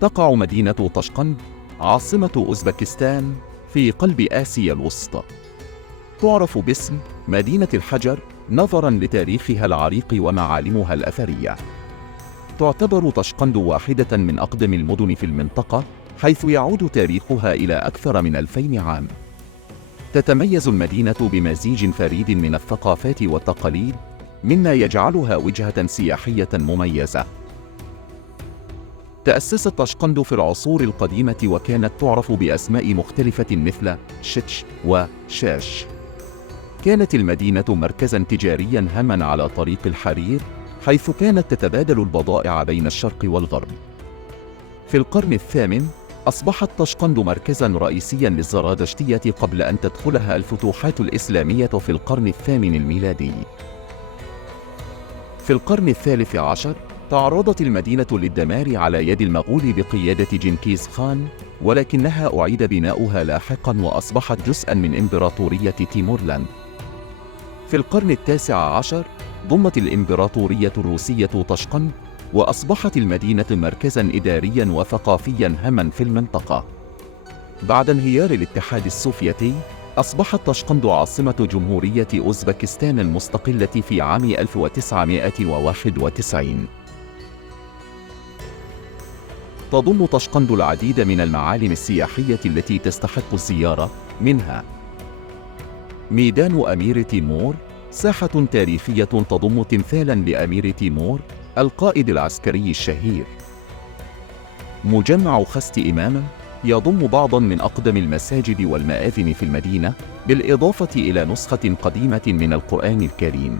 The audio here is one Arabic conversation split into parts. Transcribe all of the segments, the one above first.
تقع مدينة طشقند عاصمة أوزبكستان في قلب آسيا الوسطى. تعرف باسم مدينة الحجر نظراً لتاريخها العريق ومعالمها الأثرية. تعتبر طشقند واحدة من أقدم المدن في المنطقة، حيث يعود تاريخها إلى أكثر من 2000 عام. تتميز المدينة بمزيج فريد من الثقافات والتقاليد، مما يجعلها وجهة سياحية مميزة. تأسست طشقند في العصور القديمة وكانت تعرف بأسماء مختلفة مثل شتش وشاش. كانت المدينة مركزاً تجارياً هاماً على طريق الحرير، حيث كانت تتبادل البضائع بين الشرق والغرب. في القرن الثامن أصبحت طشقند مركزاً رئيسياً للزرادشتية قبل أن تدخلها الفتوحات الإسلامية في القرن الثامن الميلادي. في القرن الثالث عشر تعرضت المدينة للدمار على يد المغول بقيادة جنكيز خان، ولكنها أعيد بناؤها لاحقاً وأصبحت جزءاً من إمبراطورية تيمورلاند. في القرن التاسع عشر ضمت الإمبراطورية الروسية طشقند، وأصبحت المدينة مركزاً إدارياً وثقافياً هاماً في المنطقة. بعد انهيار الاتحاد السوفيتي أصبحت طشقند عاصمة جمهورية أوزبكستان المستقلة في عام 1991. تضم طشقند العديد من المعالم السياحية التي تستحق الزيارة، منها ميدان أمير تيمور، ساحة تاريخية تضم تمثالاً لأمير تيمور القائد العسكري الشهير. مجمع خست إمامة يضم بعضاً من أقدم المساجد والمآذن في المدينة، بالإضافة إلى نسخة قديمة من القرآن الكريم.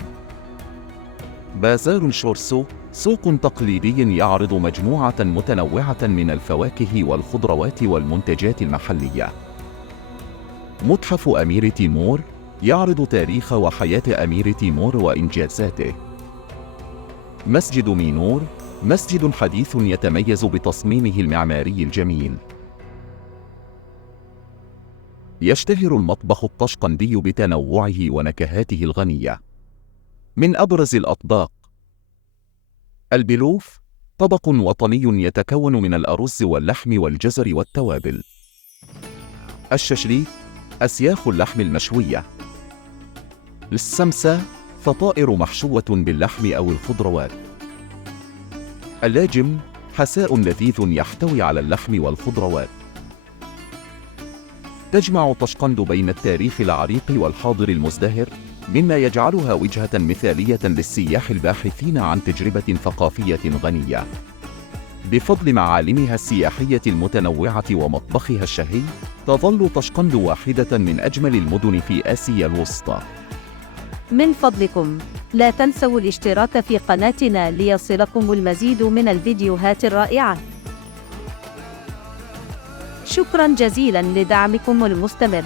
بازار شورسو، سوق تقليدي يعرض مجموعة متنوعة من الفواكه والخضروات والمنتجات المحلية. متحف أمير تيمور يعرض تاريخ وحياة أمير تيمور وإنجازاته. مسجد مينور، مسجد حديث يتميز بتصميمه المعماري الجميل. يشتهر المطبخ الطشقندي بتنوعه ونكهاته الغنية. من أبرز الأطباق البلوف، طبق وطني يتكون من الأرز واللحم والجزر والتوابل. الششليك، أسياخ اللحم المشوية. السمسة، فطائر محشوة باللحم أو الخضروات. اللاجم، حساء لذيذ يحتوي على اللحم والخضروات. تجمع طشقند بين التاريخ العريق والحاضر المزدهر، مما يجعلها وجهة مثالية للسياح الباحثين عن تجربة ثقافية غنية. بفضل معالمها السياحية المتنوعة ومطبخها الشهي، تظل طشقند واحدة من أجمل المدن في آسيا الوسطى. من فضلكم لا تنسوا الاشتراك في قناتنا ليصلكم المزيد من الفيديوهات الرائعة. شكراً جزيلاً لدعمكم المستمر.